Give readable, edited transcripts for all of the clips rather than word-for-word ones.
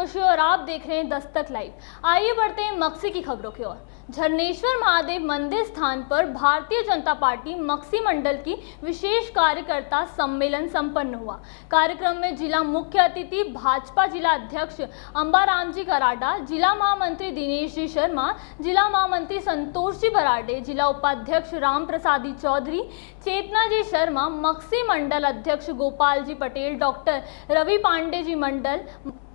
जोशी और आप देख रहे हैं दस्तक लाइव। आइए बढ़ते हैं मक्सी की खबरों की ओर। झरनेश्वर महादेव मंदिर स्थान पर भारतीय जनता पार्टी मक्सी मंडल की विशेष कार्यकर्ता सम्मेलन संपन्न हुआ। कार्यक्रम में जिला मुख्य अतिथि भाजपा जिला अध्यक्ष अंबाराम जी कराडा, जिला महामंत्री दिनेश जी शर्मा, जिला महामंत्री संतोष जी बराडे, जिला उपाध्यक्ष राम प्रसादी चौधरी, चेतना जी शर्मा, मक्सी मंडल अध्यक्ष गोपाल जी पटेल, डॉक्टर रवि पांडे जी मंडल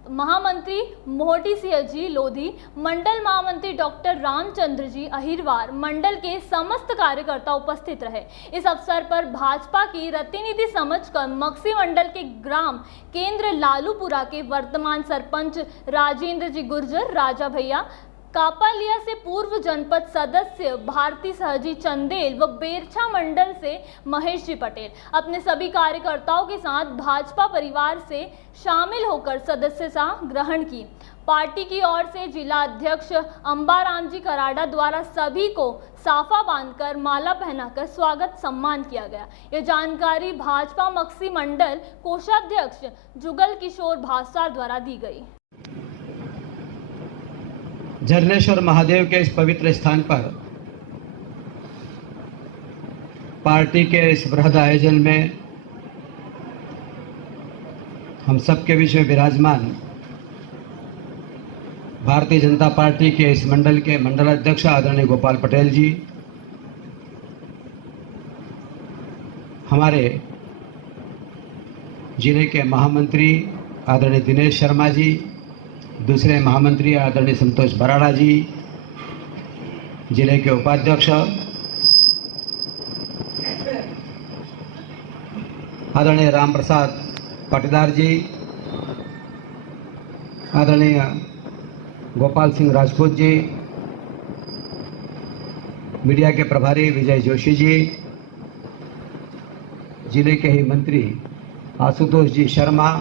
महामंत्री मोहटी सिंह जी लोधी, मंडल महामंत्री डॉक्टर रामचंद्र जी अहिरवार, मंडल के समस्त कार्यकर्ता उपस्थित रहे। इस अवसर पर भाजपा की रणनीति समझकर मक्सी मंडल के ग्राम केंद्र लालूपुरा के वर्तमान सरपंच राजेंद्र जी गुर्जर, राजा भैया, कापालिया से पूर्व जनपद सदस्य भारती सहजी चंदेल व बेरछा मंडल से महेश जी पटेल अपने सभी कार्यकर्ताओं के साथ भाजपा परिवार से शामिल होकर सदस्यता ग्रहण की। पार्टी की ओर से जिला अध्यक्ष अंबाराम जी कराडा द्वारा सभी को साफा बांधकर माला पहनाकर स्वागत सम्मान किया गया। यह जानकारी भाजपा मक्सी मंडल कोषाध्यक्ष जुगल किशोर भास्कर द्वारा दी गई। झरनेश्वर महादेव के इस पवित्र स्थान पर पार्टी के इस बृहद आयोजन में हम सबके बीच में विराजमान भारतीय जनता पार्टी के इस मंडल के मंडल अध्यक्ष आदरणीय गोपाल पटेल जी, हमारे जिले के महामंत्री आदरणीय दिनेश शर्मा जी, दूसरे महामंत्री आदरणीय संतोष बराडा जी, जिले के उपाध्यक्ष आदरणीय राम प्रसाद पाटीदार जी, आदरणीय गोपाल सिंह राजपूत जी, मीडिया के प्रभारी विजय जोशी जी, जिले के ही मंत्री आशुतोष जी शर्मा,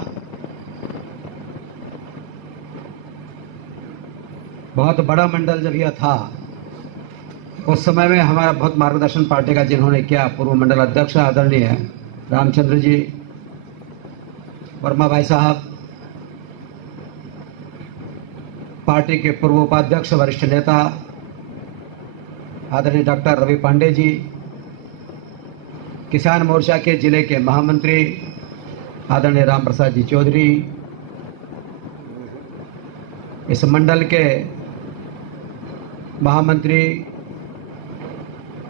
बहुत बड़ा मंडल जब यह था उस समय में हमारा बहुत मार्गदर्शन पार्टी का जिन्होंने किया, पूर्व मंडल अध्यक्ष आदरणीय रामचंद्र जी वर्मा भाई साहब, पार्टी के पूर्व उपाध्यक्ष वरिष्ठ नेता आदरणीय डॉक्टर रवि पांडे जी, किसान मोर्चा के जिले के महामंत्री आदरणीय राम प्रसाद जी चौधरी, इस मंडल के महामंत्री,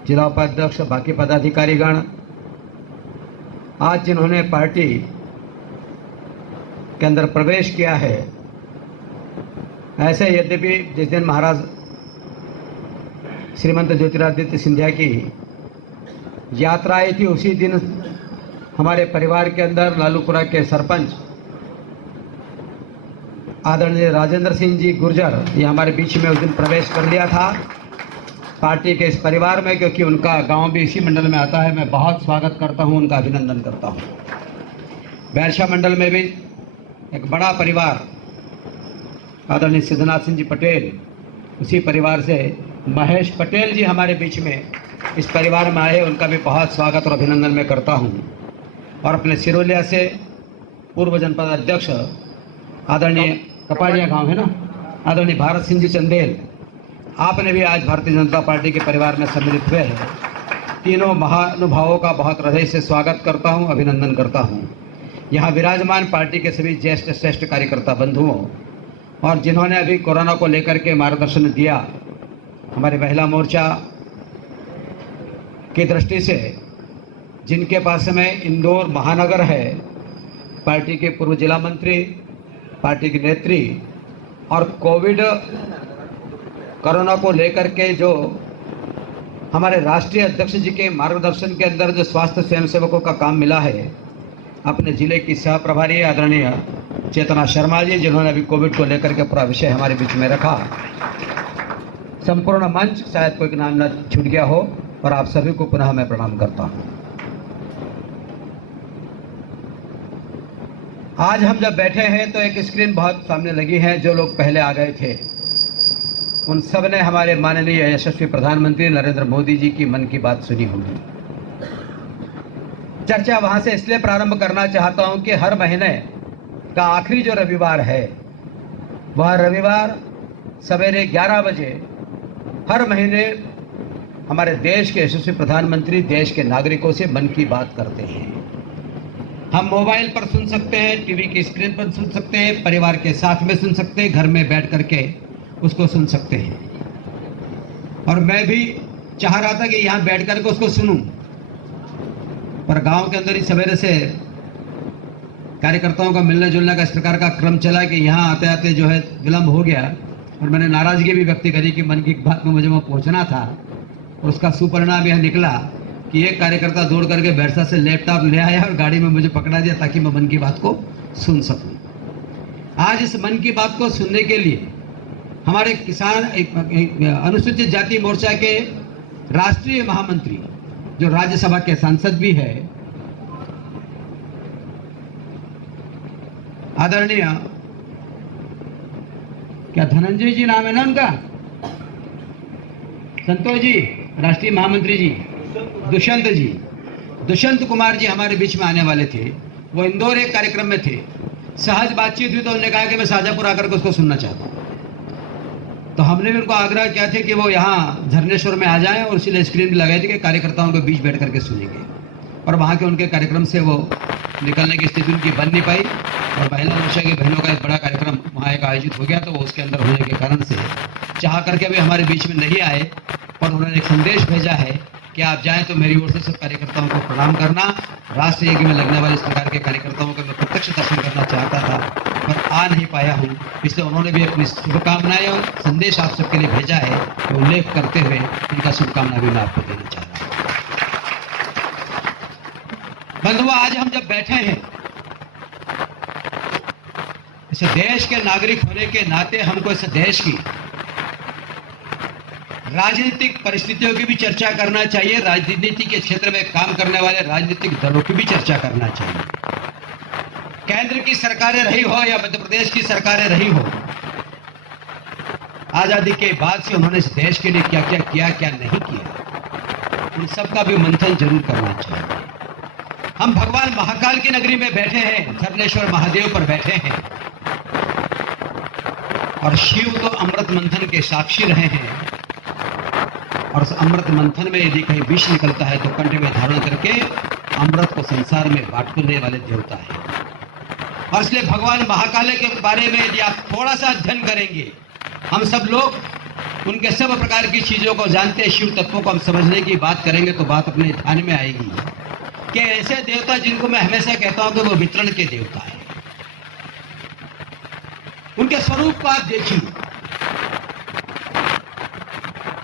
जिला उपाध्यक्ष, बाकी पदाधिकारीगण, आज जिन्होंने पार्टी के अंदर प्रवेश किया है, ऐसे यद्यपि जिस दिन महाराज श्रीमंत ज्योतिरादित्य सिंधिया की यात्रा आई थी, उसी दिन हमारे परिवार के अंदर लालूपुरा के सरपंच आदरणीय राजेंद्र सिंह जी गुर्जर ये हमारे बीच में उस दिन प्रवेश कर लिया था पार्टी के इस परिवार में, क्योंकि उनका गांव भी इसी मंडल में आता है। मैं बहुत स्वागत करता हूं, उनका अभिनंदन करता हूं। बैरछा मंडल में भी एक बड़ा परिवार आदरणीय सिद्धनाथ सिंह जी पटेल, उसी परिवार से महेश पटेल जी हमारे बीच में इस परिवार में आए, उनका भी बहुत स्वागत और अभिनंदन मैं करता हूं। और अपने सिरोलिया से पूर्व जनपद अध्यक्ष आदरणीय कपाड़िया गांव है ना, आदरणीय भारत सिंह जी चंदेल, आपने भी आज भारतीय जनता पार्टी के परिवार में सम्मिलित हुए हैं। तीनों महानुभावों का बहुत हृदय से स्वागत करता हूं, अभिनंदन करता हूं। यहाँ विराजमान पार्टी के सभी ज्येष्ठ श्रेष्ठ कार्यकर्ता बंधुओं और जिन्होंने अभी कोरोना को लेकर के मार्गदर्शन दिया, हमारे महिला मोर्चा की दृष्टि से जिनके पास में इंदौर महानगर है, पार्टी के पूर्व जिला मंत्री, पार्टी की नेत्री और कोविड कोरोना को लेकर के जो हमारे राष्ट्रीय अध्यक्ष जी के मार्गदर्शन के अंदर जो स्वास्थ्य स्वयंसेवकों का काम मिला है, अपने जिले की सह प्रभारी आदरणीय चेतना शर्मा जी, जिन्होंने अभी कोविड को लेकर के पूरा विषय हमारे बीच में रखा, संपूर्ण मंच, शायद कोई नाम न छूट गया हो, और आप सभी को पुनः मैं प्रणाम करता हूं। आज हम जब बैठे हैं तो एक स्क्रीन बहुत सामने लगी है, जो लोग पहले आ गए थे उन सब ने हमारे माननीय यशस्वी प्रधानमंत्री नरेंद्र मोदी जी की मन की बात सुनी होगी। चर्चा वहां से इसलिए प्रारंभ करना चाहता हूं कि हर महीने का आखिरी जो रविवार है वह रविवार सवेरे 11 बजे हर महीने हमारे देश के यशस्वी प्रधानमंत्री देश के नागरिकों से मन की बात करते हैं। हम मोबाइल पर सुन सकते हैं, टीवी की स्क्रीन पर सुन सकते हैं, परिवार के साथ में सुन सकते हैं, घर में बैठ करके उसको सुन सकते हैं। और मैं भी चाह रहा था कि यहाँ बैठ करके उसको सुनूं, पर गांव के अंदर ही सवेरे से कार्यकर्ताओं का मिलने जुलने का इस प्रकार का क्रम चला कि यहाँ आते आते जो है विलंब हो गया और मैंने नाराजगी भी व्यक्त करी कि मन की बात में मुझे वहाँ पहुँचना था। और उसका सुपरिणाम यह निकला कि एक कार्यकर्ता दौड़ करके बैरसा से लैपटॉप ले आया और गाड़ी में मुझे पकड़ा दिया ताकि मैं मन की बात को सुन सकूं। आज इस मन की बात को सुनने के लिए हमारे किसान अनुसूचित जाति मोर्चा के राष्ट्रीय महामंत्री जो राज्यसभा के सांसद भी है, आदरणीय क्या धनंजय जी नाम है ना उनका, संतोष जी, राष्ट्रीय महामंत्री जी, दुष्यंत कुमार जी हमारे बीच में आने वाले थे। वो इंदौर एक कार्यक्रम में थे, सहज बातचीत हुई तो उन्होंने कहा कि मैं शाजापुर आकर के उसको सुनना चाहता हूँ। तो हमने भी उनको आग्रह किया था कि वो यहाँ झरनेश्वर में आ जाएं और इसलिए स्क्रीन भी लगाई थी कि कार्यकर्ताओं के बीच बैठ करके सुनेंगे। और वहाँ के उनके कार्यक्रम से वो निकलने की स्थिति उनकी बन नहीं पाई और महिला मोर्चा की बहनों का एक बड़ा कार्यक्रम वहाँ एक आयोजित हो गया, तो वो उसके अंदर होने के कारण से चाह करके भी हमारे बीच में नहीं आए। और उन्होंने एक संदेश भेजा है कि आप जाएं तो मेरी ओर से सब कार्यकर्ताओं को प्रणाम करना। राष्ट्र यज्ञ में लगने वाले इस प्रकार के कार्यकर्ताओं का मैं प्रत्यक्ष दर्शन करना चाहता था पर आ नहीं पाया हूं, इसलिए उन्होंने भी अपनी शुभकामनाएं और संदेश आप सबके लिए भेजा है, तो उल्लेख करते हुए उनका शुभकामना भी मैं आपको देना चाह रहा हूँ। बंधुओं, आज हम जब बैठे हैं इस देश के नागरिक होने के नाते हमको इस देश की राजनीतिक परिस्थितियों की भी चर्चा करना चाहिए, राजनीति के क्षेत्र में काम करने वाले राजनीतिक दलों की भी चर्चा करना चाहिए। केंद्र की सरकारें रही हो या मध्य प्रदेश की सरकारें रही हो, आजादी के बाद से उन्होंने इस देश के लिए क्या क्या किया, क्या नहीं किया, उन सबका भी मंथन जरूर करना चाहिए। हम भगवान महाकाल की नगरी में बैठे हैं, झरनेश्वर महादेव पर बैठे हैं और शिव तो अमृत मंथन के साक्षी रहे हैं। और उस अमृत मंथन में यदि कहीं विष निकलता है तो कंठ में धारण करके अमृत को संसार में बांटने वाले देवता है। और इसलिए भगवान महाकाल के बारे में यदि आप थोड़ा सा अध्ययन करेंगे, हम सब लोग उनके सब प्रकार की चीजों को जानते हैं, शिव तत्वों को हम समझने की बात करेंगे तो बात अपने ध्यान में आएगी कि ऐसे देवता जिनको मैं हमेशा कहता हूं कि वो वितरण के देवता है, उनके स्वरूप को आप देखिए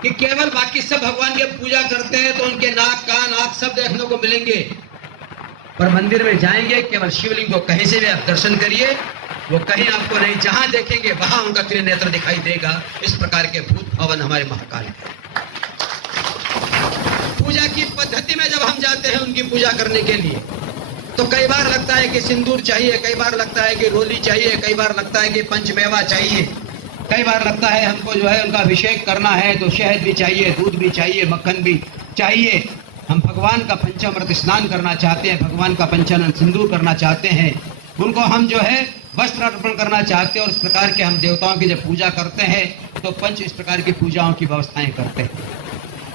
कि केवल बाकी सब भगवान के पूजा करते हैं तो उनके नाक, कान, आंख सब देखने को मिलेंगे, पर मंदिर में जाएंगे केवल शिवलिंग को कहीं से भी आप दर्शन करिए, वो कहीं आपको नहीं, जहां देखेंगे वहां उनका त्रिनेत्र दिखाई देगा। इस प्रकार के भूत भवन हमारे महाकाल है। पूजा की पद्धति में जब हम जाते हैं उनकी पूजा करने के लिए तो कई बार लगता है कि सिंदूर चाहिए, कई बार लगता है कि रोली चाहिए, कई बार लगता है कि पंचमेवा चाहिए, कई बार लगता है हमको जो है उनका अभिषेक करना है तो शहद भी चाहिए, दूध भी चाहिए, मक्खन भी चाहिए। हम भगवान का पंचामृत स्नान करना चाहते हैं, भगवान का पंचानन सिंदूर करना चाहते हैं, उनको हम जो है वस्त्र अर्पण करना चाहते हैं। और इस प्रकार के हम देवताओं की जब पूजा करते हैं तो पंच इस प्रकार की पूजाओं की व्यवस्थाएं करते हैं।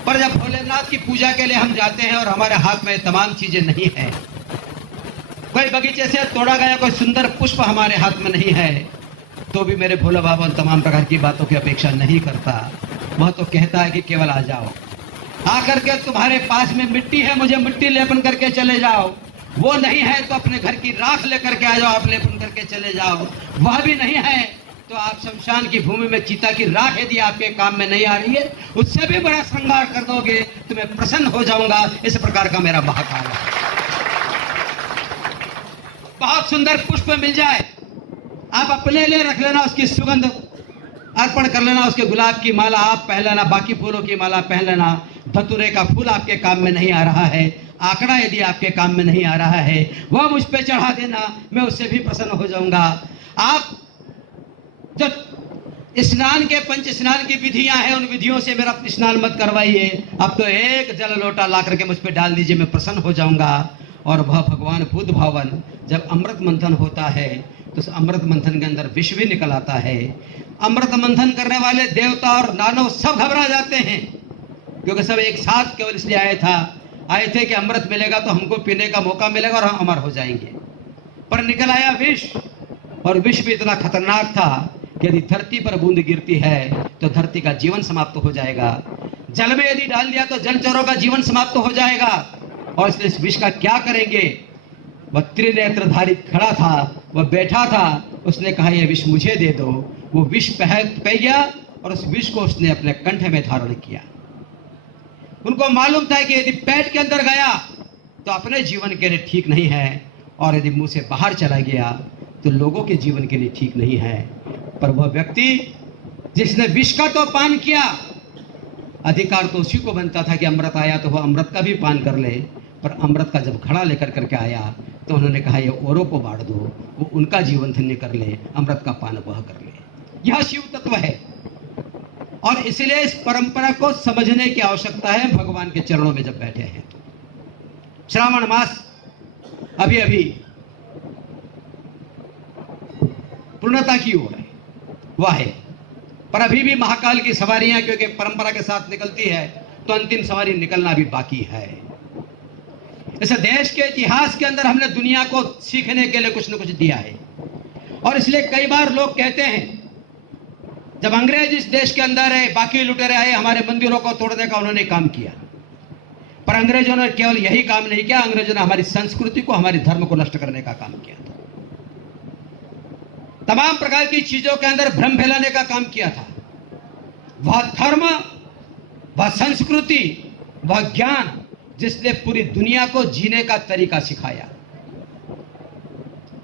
पर जब भोलेनाथ की पूजा के लिए हम जाते हैं और हमारे हाथ में तमाम चीजें नहीं है, कोई बगीचे से तोड़ा गया कोई सुंदर पुष्प हमारे हाथ में नहीं है, तो भी मेरे भोला बाबा तमाम प्रकार की बातों की अपेक्षा नहीं करता। वह तो कहता है कि केवल आ जाओ, आकर के तुम्हारे पास में मिट्टी है, मुझे मिट्टी लेपन करके चले जाओ। वो नहीं है तो अपने घर की राख लेकर के आ जाओ, आप लेपन करके चले जाओ। वह भी नहीं है तो आप शमशान की भूमि में चीता की राख यदि आपके काम में नहीं आ रही है, उससे भी बड़ा श्रृंगार कर दोगे तो मैं प्रसन्न हो जाऊंगा। इस प्रकार का मेरा महाकाल है। बहुत सुंदर पुष्प मिल जाए, आप अपने लिए रख लेना, उसकी सुगंध अर्पण कर लेना, उसके गुलाब की माला आप पहन लेना, बाकी फूलों की माला पहन लेना। धतूरे का फूल आपके काम में नहीं आ रहा है, आंकड़ा यदि आपके काम में नहीं आ रहा है, वह मुझ पे चढ़ा देना, मैं उससे भी प्रसन्न हो जाऊंगा। आप जो स्नान के पंच स्नान की विधियां हैं, उन विधियों से मेरा स्नान मत करवाइए, अब तो एक जल लोटा ला करके मुझ पे डाल दीजिए, मैं प्रसन्न हो जाऊंगा। और वह भगवान बुद्ध भवन जब अमृत मंथन होता है, तो उस अमृत मंथन के अंदर विष भी निकल आता है। अमृत मंथन करने वाले देवता और दानव सब घबरा जाते हैं, क्योंकि सब एक साथ केवल इसलिए आए थे कि अमृत मिलेगा तो हमको पीने का मौका मिलेगा और हम अमर हो जाएंगे। पर निकल आया विष, और विष भी इतना खतरनाक था कि यदि धरती पर बूंद गिरती है तो धरती का जीवन समाप्त हो जाएगा, जल में यदि डाल दिया तो जलचरों का जीवन समाप्त हो जाएगा। और इसलिए इस विष का क्या करेंगे? वह त्रिनेत्रधारी खड़ा था, वह बैठा था, उसने कहा यह विष मुझे दे दो। वो विष पी गया और उस विष को उसने अपने कंठ में धारण किया। उनको मालूम था कि यदि पेट के अंदर गया तो अपने जीवन के लिए ठीक नहीं है, और यदि मुंह से बाहर चला गया तो लोगों के जीवन के लिए ठीक नहीं है। पर वह व्यक्ति जिसने विष का तो पान किया, अधिकार तो उसी को बनता था कि अमृत आया तो वह अमृत का भी पान कर ले। पर अमृत का जब घड़ा लेकर करके आया तो उन्होंने कहा ये औरों को बांट दो, वो उनका जीवन धन्य कर ले, अमृत का पान वह कर ले। यह शिव तत्व है, और इसलिए इस परंपरा को समझने की आवश्यकता है भगवान के चरणों में जब बैठे हैं। श्रावण मास अभी अभी पूर्णता की ओर है, वह है। पर अभी भी महाकाल की सवारियां क्योंकि परंपरा के साथ निकलती है तो अंतिम सवारी निकलना भी बाकी है। इस देश के इतिहास के अंदर हमने दुनिया को सीखने के लिए कुछ न कुछ दिया है, और इसलिए कई बार लोग कहते हैं जब अंग्रेज इस देश के अंदर है, बाकी लुटेरे आए, हमारे मंदिरों को तोड़ने का उन्होंने काम किया। पर अंग्रेजों ने केवल यही काम नहीं किया, अंग्रेजों ने हमारी संस्कृति को, हमारे धर्म को नष्ट करने का काम किया था। तमाम प्रकार की चीजों के अंदर भ्रम फैलाने का काम किया था। वह धर्म, वह संस्कृति, वह ज्ञान जिसने पूरी दुनिया को जीने का तरीका सिखाया,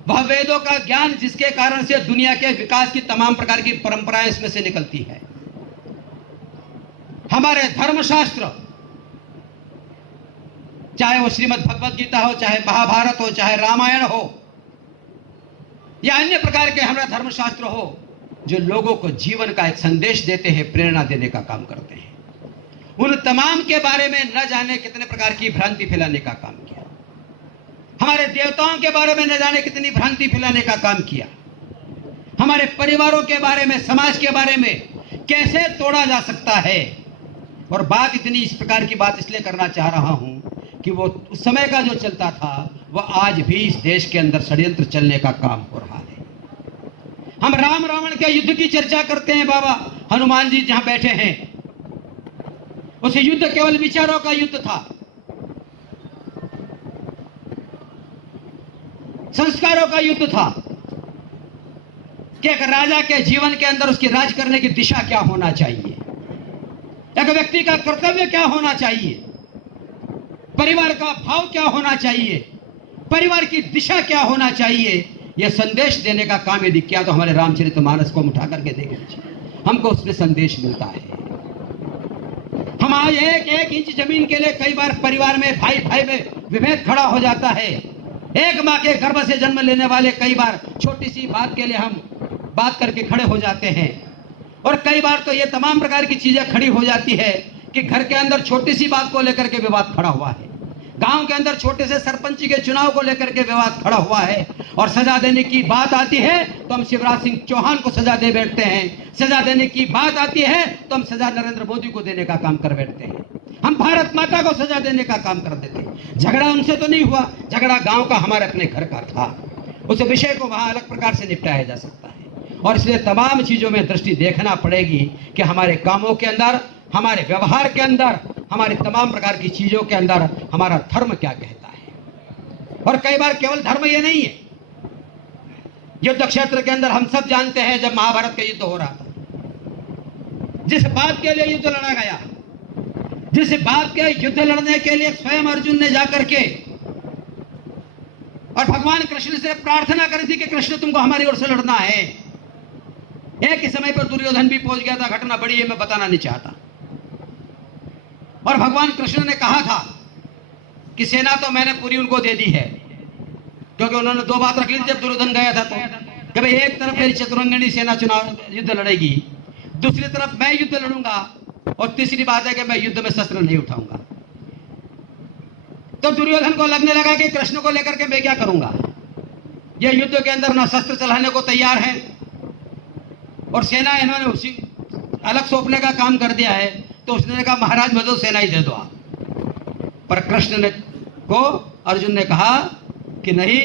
वह वेदों का ज्ञान जिसके कारण से दुनिया के विकास की तमाम प्रकार की परंपराएं इसमें से निकलती है। हमारे धर्मशास्त्र, चाहे वो श्रीमद् भगवद गीता हो, चाहे महाभारत हो, चाहे रामायण हो, या अन्य प्रकार के हमारा धर्मशास्त्र हो, जो लोगों को जीवन का एक संदेश देते हैं, प्रेरणा देने का काम करते हैं, उन तमाम के बारे में न जाने कितने प्रकार की भ्रांति फैलाने का काम किया। हमारे देवताओं के बारे में न जाने कितनी भ्रांति फैलाने का काम किया। हमारे परिवारों के बारे में, समाज के बारे में कैसे तोड़ा जा सकता है। और बात इतनी इस प्रकार की बात इसलिए करना चाह रहा हूं कि वो उस समय का जो चलता था वह आज भी इस देश के अंदर षड्यंत्र चलने का काम हो रहा है। हम राम रावण के युद्ध की चर्चा करते हैं, बाबा हनुमान जी जहां बैठे हैं, उस युद्ध केवल विचारों का युद्ध था, संस्कारों का युद्ध था कि एक राजा के जीवन के अंदर उसकी राज करने की दिशा क्या होना चाहिए, एक व्यक्ति का कर्तव्य क्या होना चाहिए, परिवार का भाव क्या होना चाहिए, परिवार की दिशा क्या होना चाहिए। यह संदेश देने का काम यदि किया तो हमारे रामचरितमानस को हम उठा करके देख लीजिए, हमको उसमें संदेश मिलता है। हम आज एक एक इंच जमीन के लिए कई बार परिवार में भाई भाई में विभेद खड़ा हो जाता है। एक माँ के गर्भ से जन्म लेने वाले कई बार छोटी सी बात के लिए हम बात करके खड़े हो जाते हैं, और कई बार तो ये तमाम प्रकार की चीजें खड़ी हो जाती है कि घर के अंदर छोटी सी बात को लेकर के विवाद खड़ा हुआ है, गांव के अंदर छोटे से सरपंच के चुनाव को लेकर के विवाद खड़ा हुआ है, और सजा देने की बात आती है तो हम शिवराज सिंह चौहान को सजा दे बैठते हैं, सजा देने की बात आती है तो हम सजा नरेंद्र मोदी को देने का काम कर बैठते हैं, हम भारत माता को सजा देने का काम कर देते हैं। झगड़ा उनसे तो नहीं हुआ, झगड़ा गांव का हमारे अपने घर का था, उस विषय को वहां अलग प्रकार से निपटाया जा सकता है। और इसलिए तमाम चीजों में दृष्टि देखना पड़ेगी कि हमारे कामों के अंदर, हमारे व्यवहार के अंदर, हमारी तमाम प्रकार की चीजों के अंदर हमारा धर्म क्या कहता है। और कई बार केवल धर्म ये नहीं है, युद्ध क्षेत्र के अंदर हम सब जानते हैं जब महाभारत का युद्ध हो रहा था, जिस बात के लिए युद्ध लड़ा गया, जिस बात के युद्ध लड़ने के लिए स्वयं अर्जुन ने जाकर के और भगवान कृष्ण से प्रार्थना करी थी कि कृष्ण तुमको हमारी ओर से लड़ना है। एक ही समय पर दुर्योधन भी पहुंच गया था, घटना बड़ी है, मैं बताना नहीं चाहता। और भगवान कृष्ण ने कहा था कि सेना तो मैंने पूरी उनको दे दी है, क्योंकि उन्होंने दो बात रख ली जब दुर्योधन गया था, तो कि भाई एक तरफ मेरी चतुरंगिणी सेना चुनाव युद्ध लड़ेगी, दूसरी तरफ मैं युद्ध लड़ूंगा, और तीसरी बात है कि मैं युद्ध में शस्त्र नहीं उठाऊंगा। तो दुर्योधन को लगने लगा कि कृष्ण को लेकर के मैं क्या करूंगा, ये युद्ध के अंदर ना शस्त्र चलाने को तैयार है और सेना इन्होंने उसी अलग सौंपने का काम कर दिया है। तो उसने कहा महाराज मुझे सेना ही दे दो आप। पर कृष्ण ने को अर्जुन ने कहा कि नहीं,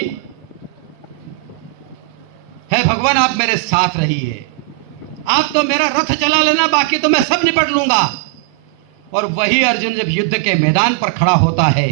है भगवान आप मेरे साथ रहिए, आप तो मेरा रथ चला लेना, बाकी तो मैं सब निपट लूंगा। और वही अर्जुन जब युद्ध के मैदान पर खड़ा होता है